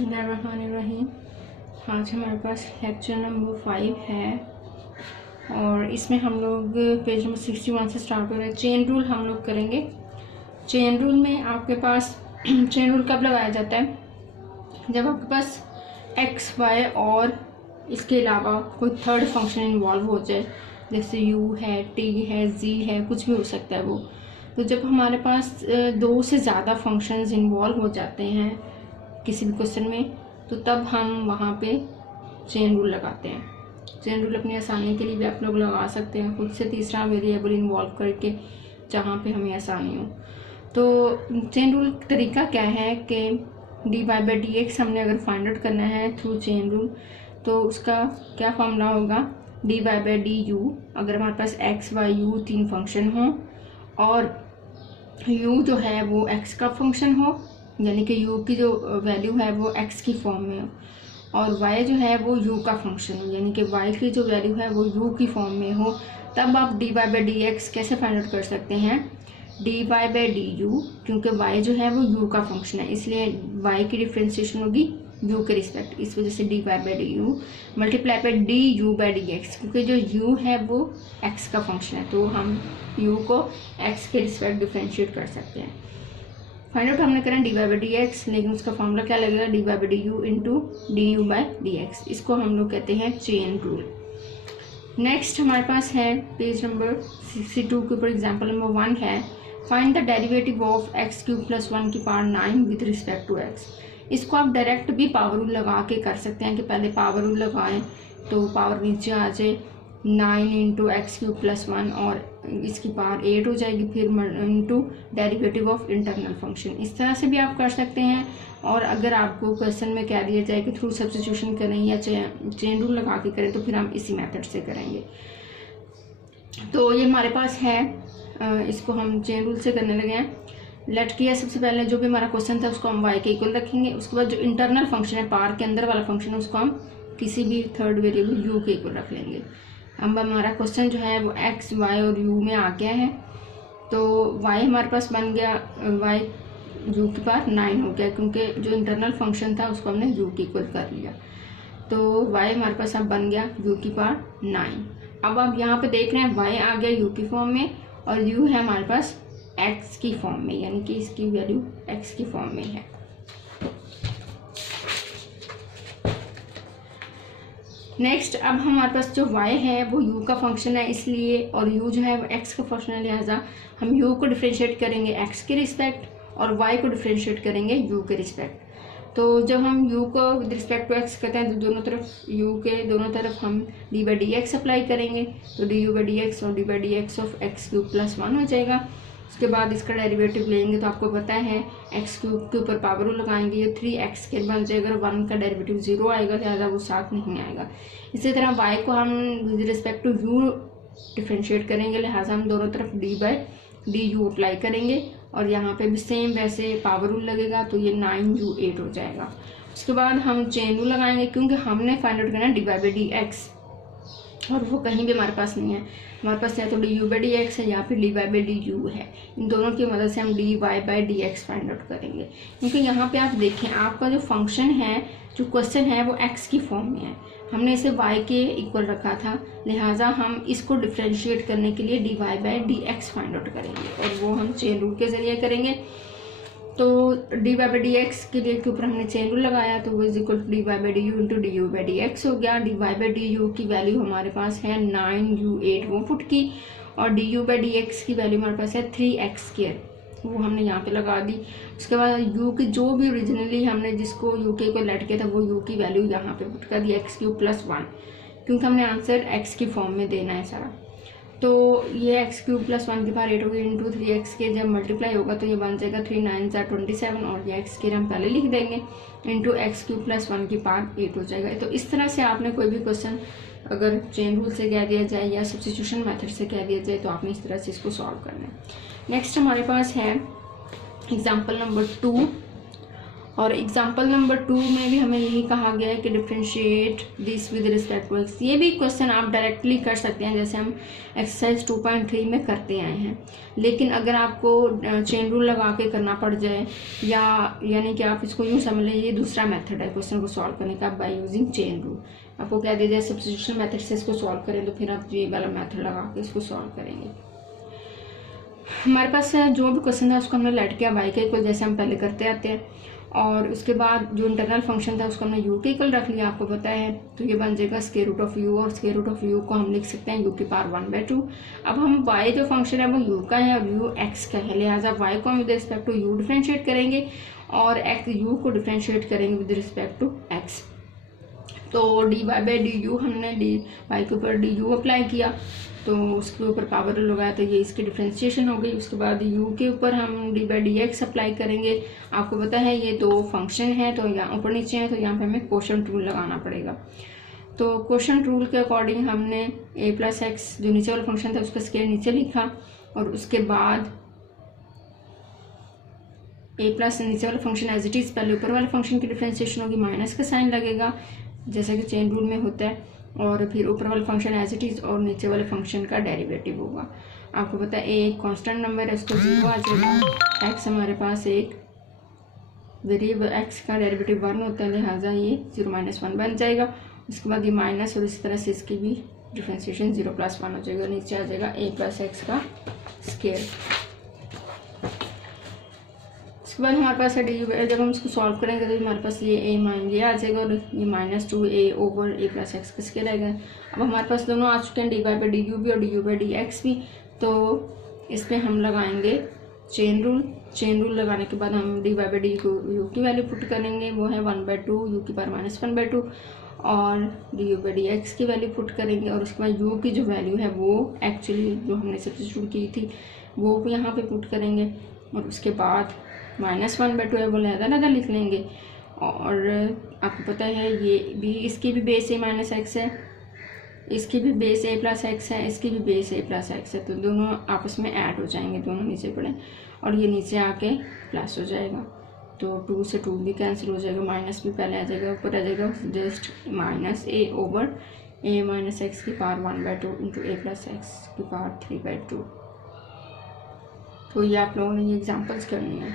बिस्मिल्लाहिर्रहमानिर्रहीम। आज हमारे पास लेक्चर नंबर 5 है और इसमें हम लोग पेज नंबर 61 से स्टार्ट हो रहे हैं। चेन रूल हम लोग करेंगे। चेन रूल में आपके पास चेन रूल कब लगाया जाता है? जब आपके पास एक्स, वाई और इसके अलावा कोई थर्ड फंक्शन इन्वॉल्व हो जाए, जैसे यू है, टी है, जी है, कुछ भी हो सकता है वो। तो जब हमारे पास दो से ज़्यादा फंक्शंस इन्वॉल्व हो जाते हैं किसी भी क्वेश्चन में, तो तब हम वहाँ पे चेन रूल लगाते हैं। चेन रूल अपनी आसानी के लिए भी आप लोग लगा सकते हैं, खुद से तीसरा वेरिएबल इन्वॉल्व करके जहाँ पे हमें आसानी हो। तो चेन रूल तरीका क्या है कि D Y by D X हमने अगर फाइंड आउट करना है थ्रू चेन रूल, तो उसका क्या फॉर्मूला होगा? D Y by D U. अगर हमारे पास एक्स, वाई, यू तीन फंक्शन हों और यू जो है वो एक्स का फंक्शन हो, यानी कि यू की जो वैल्यू है वो एक्स की फॉर्म में हो, और वाई जो है वो यू का फंक्शन हो, यानी कि वाई की जो वैल्यू है वो यू की फॉर्म में हो, तब आप D Y by D X कैसे फाइंड आउट कर सकते हैं? D Y by D U, क्योंकि वाई जो है वो यू का फंक्शन है, इसलिए वाई की डिफ्रेंसिएशन होगी यू के रिस्पेक्ट, इस वजह से D Y by D U multiply by D U by D X, क्योंकि जो यू है वो एक्स का फंक्शन है, तो हम यू को एक्स के रिस्पेक्ट डिफ्रेंशिएट कर सकते हैं। फाइंड आउट हमने करना D Y by D X, लेकिन उसका फॉर्मूला क्या लगेगा? D Y by D U into D U by D X. इसको हम लोग कहते हैं चेन रूल। नेक्स्ट हमारे पास है पेज नंबर 62 के ऊपर एग्जाम्पल नंबर 1 है, find the derivative of X cube plus 1 की power 9 with respect to X. इसको आप डायरेक्ट भी पावर रूल लगा के कर सकते हैं कि पहले पावर रूल लगाएं तो पावर नीचे आ जाए 9 इंटू एक्स क्यूब प्लस 1 और इसकी पावर 8 हो जाएगी, फिर into derivative of internal function. इस तरह से भी आप कर सकते हैं। और अगर आपको क्वेश्चन में कह दिया जाए कि थ्रू सब्स्टिट्यूशन करें या चेन रूल लगा के करें, तो फिर हम इसी मेथड से करेंगे। तो ये हमारे पास है, इसको हम चेन रूल से करने लगे हैं। लेट किया सबसे पहले जो भी हमारा क्वेश्चन था उसको हम वाई के इक्वल रखेंगे। उसके बाद जो इंटरनल फंक्शन है, पावर के अंदर वाला फंक्शन है, उसको हम किसी भी थर्ड वेरिएबल यू के इक्वल रख लेंगे। अब हमारा क्वेश्चन जो है वो एक्स, वाई और यू में आ गया है, तो वाई हमारे पास बन गया, वाई यू की पावर 9 हो गया, क्योंकि जो इंटरनल फंक्शन था उसको हमने यू के इक्वल कर लिया। तो वाई हमारे पास अब बन गया यू की पावर 9। अब आप यहाँ पे देख रहे हैं वाई आ गया यू की फॉर्म में और यू है हमारे पास एक्स की फॉर्म में, यानी कि इसकी वैल्यू एक्स की फॉर्म में है। नेक्स्ट, अब हमारे पास जो y है वो u का फंक्शन है, इसलिए, और u जो है वो x का फंक्शन है, लिहाजा हम u को डिफ्रेंशिएट करेंगे x के रिस्पेक्ट और y को डिफ्रेंशिएट करेंगे u के रिस्पेक्ट। तो जब हम u को विद रिस्पेक्ट टू x करते हैं तो दोनों तरफ u के दोनों तरफ हम d by D X apply करेंगे, तो D U by D X और D by D X of X cube plus 1 हो जाएगा। उसके बाद इसका डेरिवेटिव लेंगे तो आपको पता है एक्स क्यूब के ऊपर पावर रूल लगाएंगे, ये 3x के बन जाएगा, अगर 1 का डेरिवेटिव 0 आएगा, लिहाजा वो साथ नहीं आएगा। इसी तरह y को हम with respect to u differentiate करेंगे, लिहाजा हम दोनों तरफ d by D U apply करेंगे और यहाँ पे भी सेम वैसे पावर रूल लगेगा, तो ये 9u 8 हो जाएगा। उसके बाद हम चेन रूल लगाएंगे, क्योंकि हमने फाइंड आउट करना है D Y by D X और वो कहीं भी हमारे पास नहीं है। हमारे पास या तो D U by D X है या फिर D Y by D U है। इन दोनों की मदद से हम D Y by D X find out करेंगे, क्योंकि यहाँ पे आप देखें आपका जो फंक्शन है, जो क्वेश्चन है वो एक्स की फॉर्म में है, हमने इसे वाई के इक्वल रखा था, लिहाजा हम इसको डिफ्रेंशिएट करने के लिए D Y by D X find out करेंगे और वो हम चेन रूल के जरिए करेंगे। तो D Y by D X के लिए के ऊपर हमने चेन रूल लगाया, तो वो is equal to D Y by D U into D U by D X हो गया। D Y by D U की वैल्यू हमारे पास है 9u 8 वो फुट की, और D U by D X की वैल्यू हमारे पास है 3x², वो हमने यहाँ पे लगा दी। उसके बाद u की जो भी ओरिजिनली हमने जिसको u के को लेट किया था वो u की वैल्यू यहाँ पे पुट कर दी एक्स क्यूब प्लस 1, क्योंकि हमने आंसर x की फॉर्म में देना है सारा। तो ये एक्स क्यूब प्लस 1 की पावर 8 होगी इंटू 3x के, जब मल्टीप्लाई होगा तो ये बन जाएगा 3 9 27 और ये एक्स के हम पहले लिख देंगे इंटू एक्स क्यूब प्लस 1 की पावर 8 हो जाएगा। तो इस तरह से आपने कोई भी क्वेश्चन अगर चेन रूल से कह दिया जाए या सब्स्टिट्यूशन मेथड से कह दिया जाए तो आपने इस तरह से इसको सॉल्व करना है। नेक्स्ट हमारे पास है एग्जाम्पल नंबर 2 और एग्जाम्पल नंबर 2 में भी हमें यही कहा गया है कि differentiate this with respect to X. ये भी क्वेश्चन आप डायरेक्टली कर सकते हैं जैसे हम एक्सरसाइज 2.3 में करते आए हैं। लेकिन अगर आपको चेन रूल लगा के करना पड़ जाए या यानी कि आप इसको यूँ समझ लें ये दूसरा मेथड है क्वेश्चन को सॉल्व करने का बाय यूजिंग चेन रूल। आपको कह दिया जाए सब्स्टिट्यूशन मेथड से इसको सॉल्व करें तो फिर आप ये वाला मेथड लगा के इसको सॉल्व करेंगे। हमारे पास जो भी क्वेश्चन था उसको हमने लेट किया वाई का इक्वल जैसे हम पहले करते आते हैं, और उसके बाद जो इंटरनल फंक्शन था उसको हमने यू के इक्वल रख लिया, आपको पता है। तो ये बन जाएगा स्क्वायर रूट ऑफ यू, और स्क्वायर रूट ऑफ यू को हम लिख सकते हैं यू की पावर 1/2। अब हम वाई जो फंक्शन है वो यू का है और यू एक्स का है, लिहाजा वाई को हम with respect to U differentiate करेंगे और एक्स यू को डिफ्रेंशिएट करेंगे विद रिस्पेक्ट टू एक्स। तो D Y by D U हमने डी वाई के ऊपर डी यू अप्लाई किया तो उसके ऊपर पावर लगाया तो ये इसकी डिफ्रेंशिएशन हो गई। उसके बाद यू के ऊपर हम D by D X apply करेंगे। आपको पता है ये दो फंक्शन है तो यहाँ ऊपर नीचे है तो यहाँ पे हमें क्वोशंट रूल लगाना पड़ेगा। तो क्वोशंट रूल के अकॉर्डिंग हमने ए प्लस एक्स जो नीचे वाला फंक्शन था उसका स्क्वायर नीचे लिखा, और उसके बाद ए प्लस नीचे वाला फंक्शन एज इट इज़, पहले ऊपर वाले फंक्शन की डिफ्रेंशिएशन होगी, माइनस का साइन लगेगा जैसा कि चेन रूल में होता है, और फिर ऊपर वाले फंक्शन एज इट इज़ और नीचे वाले फंक्शन का डेरिवेटिव होगा। आपको पता है ए एक कांस्टेंट नंबर है उसको 0 आ जाएगा, एक्स हमारे पास एक वेरिएबल एक्स का डेरिवेटिव 1 होता है लिहाजा ये 0 - 1 बन जाएगा। उसके बाद ये माइनस और इसी तरह से इसकी भी डिफ्रेंशिएशन 0 + 1 हो जाएगा, नीचे आ जाएगा ए प्लस एक्स का स्क्वायर। उसके बाद हमारे पास है डी यू, जब हम इसको सॉल्व करेंगे तो हमारे पास ये ये आ जाएगा और ये -2a over A plus X का स्क्वायर आएगा। अब हमारे पास दोनों आ चुके हैं D Y by D U भी और D U by D X भी। तो इस पर हम लगाएंगे चेन रूल। चेन रूल लगाने के बाद हम D Y by D U की वैल्यू पुट करेंगे, वो है 1/2 यू की पावर -1/2, और D U by D X की वैल्यू पुट करेंगे, और उसके बाद यू की जो वैल्यू है वो एक्चुअली जो हमने सब्स्टिट्यूट की थी वो यहाँ पे पुट करेंगे, और उसके बाद -1/2 है वो लहदा लिख लेंगे। और आपको पता है ये भी इसकी भी बेस a - x है, इसकी भी बेस a + x है, इसकी भी बेस a + x है, तो दोनों आपस में ऐड हो जाएंगे, दोनों नीचे पड़े और ये नीचे आके प्लस हो जाएगा। तो 2 से 2 भी कैंसिल हो जाएगा, माइनस भी पहले आ जाएगा, ऊपर आ जाएगा just -a over a - x की पावर 1/2 इंटू a + x की पावर 3/2। तो ये आप लोगों ने ये एग्जाम्पल्स करनी है।